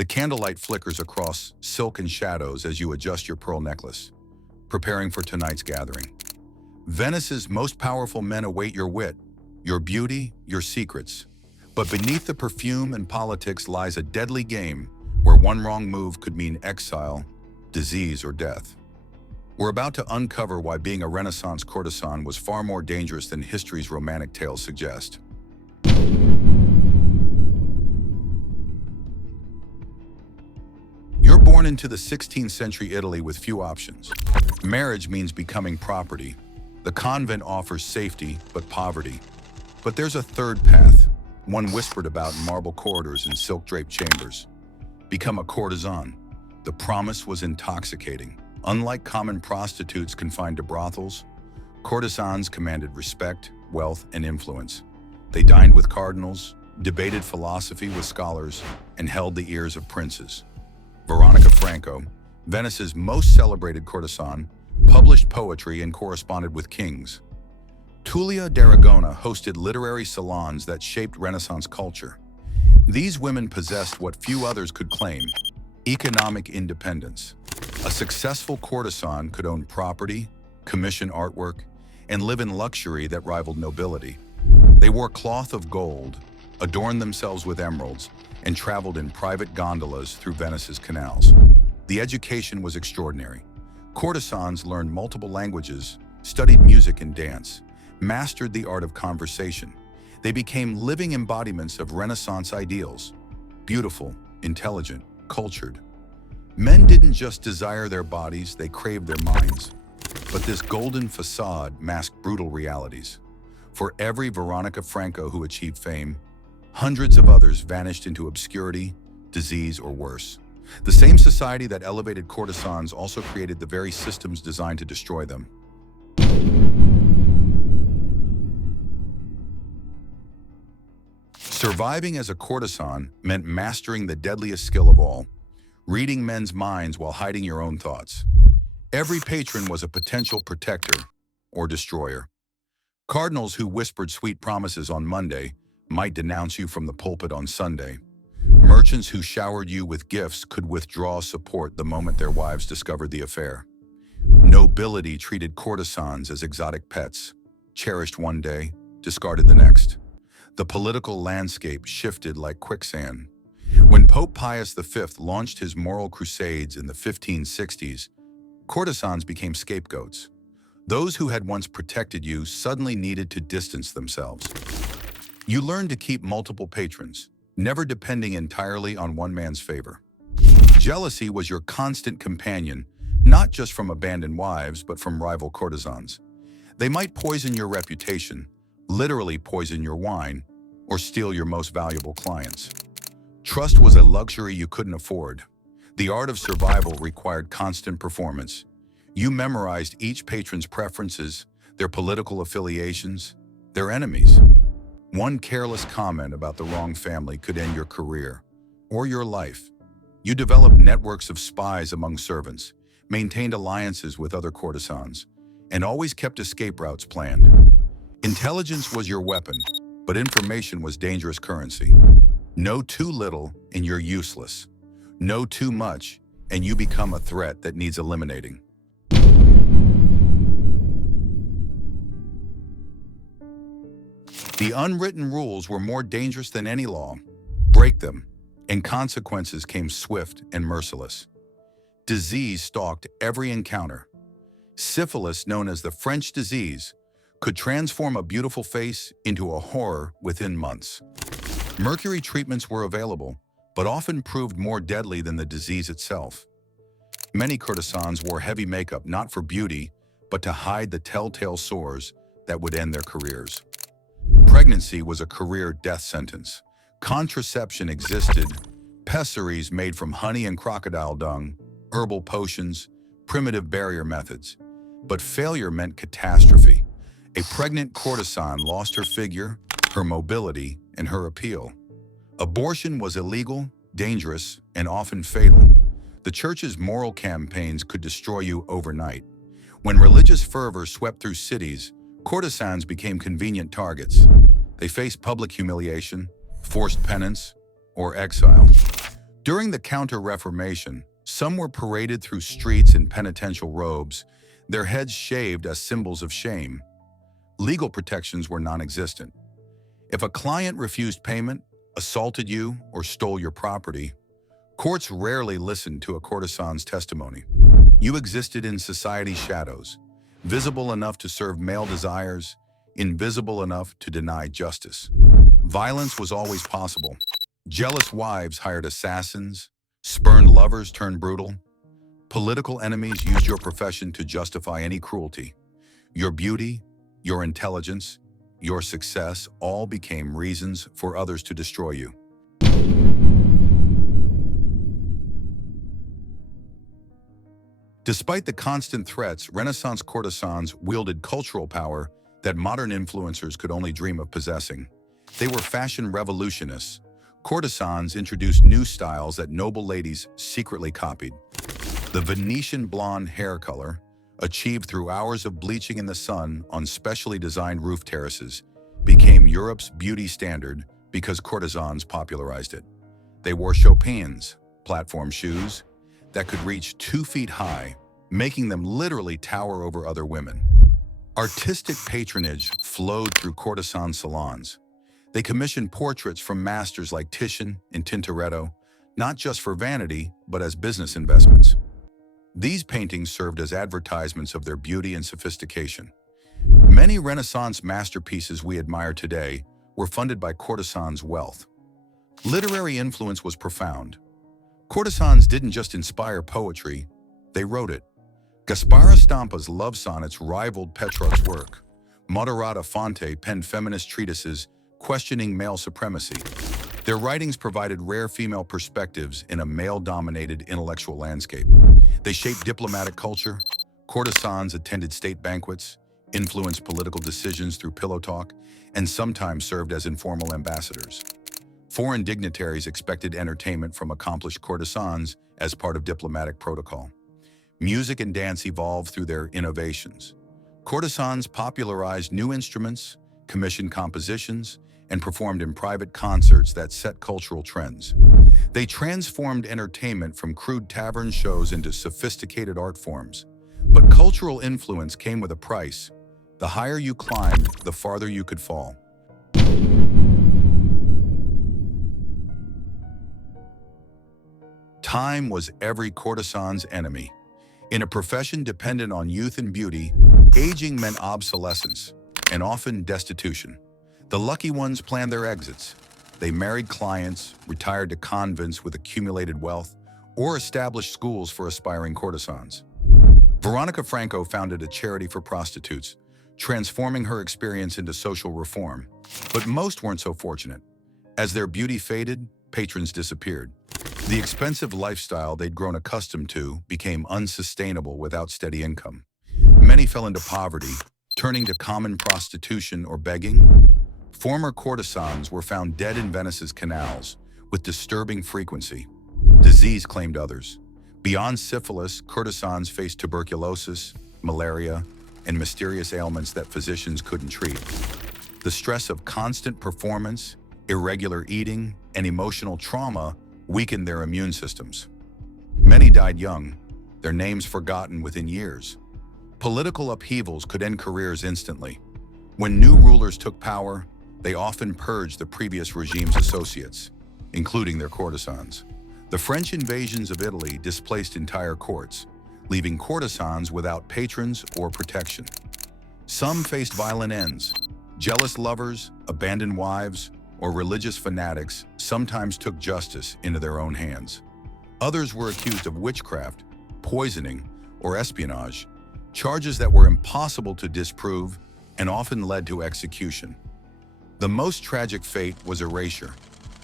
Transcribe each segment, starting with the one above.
The candlelight flickers across silken shadows as you adjust your pearl necklace, preparing for tonight's gathering. Venice's most powerful men await your wit, your beauty, your secrets. But beneath the perfume and politics lies a deadly game where one wrong move could mean exile, disease, or death. We're about to uncover why being a Renaissance courtesan was far more dangerous than history's romantic tales suggest. You're born into the 16th century Italy with few options. Marriage means becoming property. The convent offers safety, but poverty. But there's a third path, one whispered about in marble corridors and silk-draped chambers. Become a courtesan. The promise was intoxicating. Unlike common prostitutes confined to brothels, courtesans commanded respect, wealth, and influence. They dined with cardinals, debated philosophy with scholars, and held the ears of princes. Veronica Franco, Venice's most celebrated courtesan, published poetry and corresponded with kings. Tullia d'Aragona hosted literary salons that shaped Renaissance culture. These women possessed what few others could claim: economic independence. A successful courtesan could own property, commission artwork, and live in luxury that rivaled nobility. They wore cloth of gold, adorned themselves with emeralds, and traveled in private gondolas through Venice's canals. The education was extraordinary. Courtesans learned multiple languages, studied music and dance, mastered the art of conversation. They became living embodiments of Renaissance ideals: beautiful, intelligent, cultured. Men didn't just desire their bodies, they craved their minds. But this golden facade masked brutal realities. For every Veronica Franco who achieved fame, hundreds of others vanished into obscurity, disease, or worse. The same society that elevated courtesans also created the very systems designed to destroy them. Surviving as a courtesan meant mastering the deadliest skill of all: reading men's minds while hiding your own thoughts. Every patron was a potential protector or destroyer. Cardinals who whispered sweet promises on Monday might denounce you from the pulpit on Sunday. Merchants who showered you with gifts could withdraw support the moment their wives discovered the affair. Nobility treated courtesans as exotic pets, cherished one day, discarded the next. The political landscape shifted like quicksand. When Pope Pius V launched his moral crusades in the 1560s, courtesans became scapegoats. Those who had once protected you suddenly needed to distance themselves. You learned to keep multiple patrons, never depending entirely on one man's favor. Jealousy was your constant companion, not just from abandoned wives, but from rival courtesans. They might poison your reputation, literally poison your wine, or steal your most valuable clients. Trust was a luxury you couldn't afford. The art of survival required constant performance. You memorized each patron's preferences, their political affiliations, their enemies. One careless comment about the wrong family could end your career or your life. You developed networks of spies among servants, maintained alliances with other courtesans, and always kept escape routes planned. Intelligence was your weapon, but information was dangerous currency. Know too little and you're useless. Know too much and you become a threat that needs eliminating. The unwritten rules were more dangerous than any law. Break them, and consequences came swift and merciless. Disease stalked every encounter. Syphilis, known as the French disease, could transform a beautiful face into a horror within months. Mercury treatments were available, but often proved more deadly than the disease itself. Many courtesans wore heavy makeup not for beauty, but to hide the telltale sores that would end their careers. Pregnancy was a career death sentence. Contraception existed: pessaries made from honey and crocodile dung, herbal potions, primitive barrier methods. But failure meant catastrophe. A pregnant courtesan lost her figure, her mobility, and her appeal. Abortion was illegal, dangerous, and often fatal. The church's moral campaigns could destroy you overnight. When religious fervor swept through cities, courtesans became convenient targets. They faced public humiliation, forced penance, or exile. During the Counter-Reformation, some were paraded through streets in penitential robes, their heads shaved as symbols of shame. Legal protections were non-existent. If a client refused payment, assaulted you, or stole your property, courts rarely listened to a courtesan's testimony. You existed in society's shadows, visible enough to serve male desires, invisible enough to deny justice. Violence was always possible. Jealous wives hired assassins, spurned lovers turned brutal. Political enemies used your profession to justify any cruelty. Your beauty, your intelligence, your success all became reasons for others to destroy you. Despite the constant threats, Renaissance courtesans wielded cultural power that modern influencers could only dream of possessing. They were fashion revolutionists. Courtesans introduced new styles that noble ladies secretly copied. The Venetian blonde hair color, achieved through hours of bleaching in the sun on specially designed roof terraces, became Europe's beauty standard because courtesans popularized it. They wore chopins, platform shoes, that could reach 2 feet high, making them literally tower over other women. Artistic patronage flowed through courtesan salons. They commissioned portraits from masters like Titian and Tintoretto, not just for vanity, but as business investments. These paintings served as advertisements of their beauty and sophistication. Many Renaissance masterpieces we admire today were funded by courtesans' wealth. Literary influence was profound. Courtesans didn't just inspire poetry, they wrote it. Gaspara Stampa's love sonnets rivaled Petrarch's work. Moderata Fonte penned feminist treatises questioning male supremacy. Their writings provided rare female perspectives in a male-dominated intellectual landscape. They shaped diplomatic culture. Courtesans attended state banquets, influenced political decisions through pillow talk, and sometimes served as informal ambassadors. Foreign dignitaries expected entertainment from accomplished courtesans as part of diplomatic protocol. Music and dance evolved through their innovations. Courtesans popularized new instruments, commissioned compositions, and performed in private concerts that set cultural trends. They transformed entertainment from crude tavern shows into sophisticated art forms. But cultural influence came with a price. The higher you climbed, the farther you could fall. Time was every courtesan's enemy. In a profession dependent on youth and beauty, aging meant obsolescence and often destitution. The lucky ones planned their exits. They married clients, retired to convents with accumulated wealth, or established schools for aspiring courtesans. Veronica Franco founded a charity for prostitutes, transforming her experience into social reform. But most weren't so fortunate. As their beauty faded, patrons disappeared. The expensive lifestyle they'd grown accustomed to became unsustainable without steady income. Many fell into poverty, turning to common prostitution or begging. Former courtesans were found dead in Venice's canals with disturbing frequency. Disease claimed others. Beyond syphilis, courtesans faced tuberculosis, malaria, and mysterious ailments that physicians couldn't treat. The stress of constant performance, irregular eating, and emotional trauma weakened their immune systems. Many died young, their names forgotten within years. Political upheavals could end careers instantly. When new rulers took power, they often purged the previous regime's associates, including their courtesans. The French invasions of Italy displaced entire courts, leaving courtesans without patrons or protection. Some faced violent ends. Jealous lovers, abandoned wives, or religious fanatics sometimes took justice into their own hands. Others were accused of witchcraft, poisoning, or espionage, charges that were impossible to disprove and often led to execution. The most tragic fate was erasure.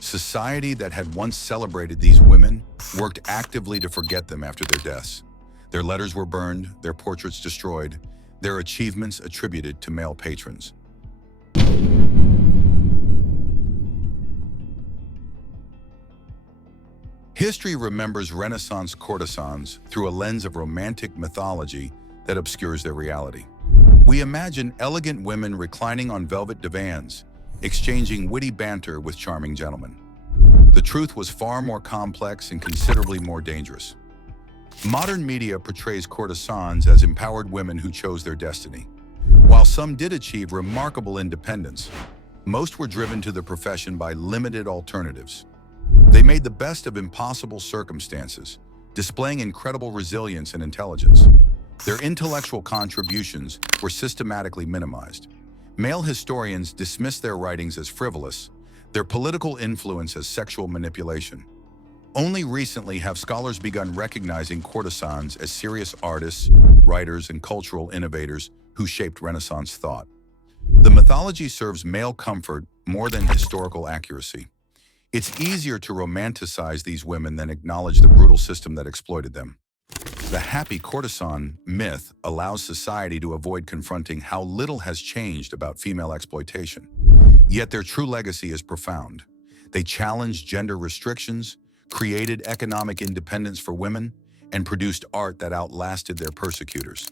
Society that had once celebrated these women worked actively to forget them after their deaths. Their letters were burned, their portraits destroyed, their achievements attributed to male patrons. History remembers Renaissance courtesans through a lens of romantic mythology that obscures their reality. We imagine elegant women reclining on velvet divans, exchanging witty banter with charming gentlemen. The truth was far more complex and considerably more dangerous. Modern media portrays courtesans as empowered women who chose their destiny. While some did achieve remarkable independence, most were driven to the profession by limited alternatives. They made the best of impossible circumstances, displaying incredible resilience and intelligence. Their intellectual contributions were systematically minimized. Male historians dismissed their writings as frivolous, their political influence as sexual manipulation. Only recently have scholars begun recognizing courtesans as serious artists, writers, and cultural innovators who shaped Renaissance thought. The mythology serves male comfort more than historical accuracy. It's easier to romanticize these women than acknowledge the brutal system that exploited them. The happy courtesan myth allows society to avoid confronting how little has changed about female exploitation. Yet their true legacy is profound. They challenged gender restrictions, created economic independence for women, and produced art that outlasted their persecutors.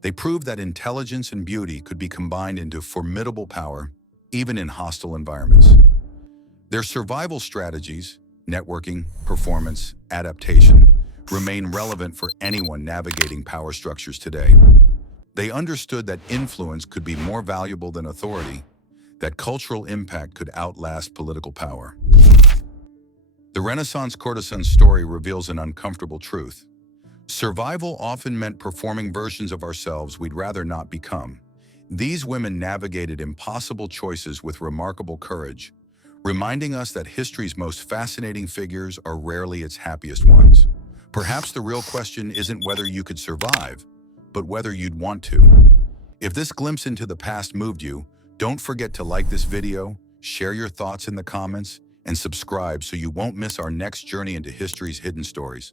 They proved that intelligence and beauty could be combined into formidable power, even in hostile environments. Their survival strategies, networking, performance, adaptation, remain relevant for anyone navigating power structures today. They understood that influence could be more valuable than authority, that cultural impact could outlast political power. The Renaissance courtesan story reveals an uncomfortable truth. Survival often meant performing versions of ourselves we'd rather not become. These women navigated impossible choices with remarkable courage, reminding us that history's most fascinating figures are rarely its happiest ones. Perhaps the real question isn't whether you could survive, but whether you'd want to. If this glimpse into the past moved you, don't forget to like this video, share your thoughts in the comments, and subscribe so you won't miss our next journey into history's hidden stories.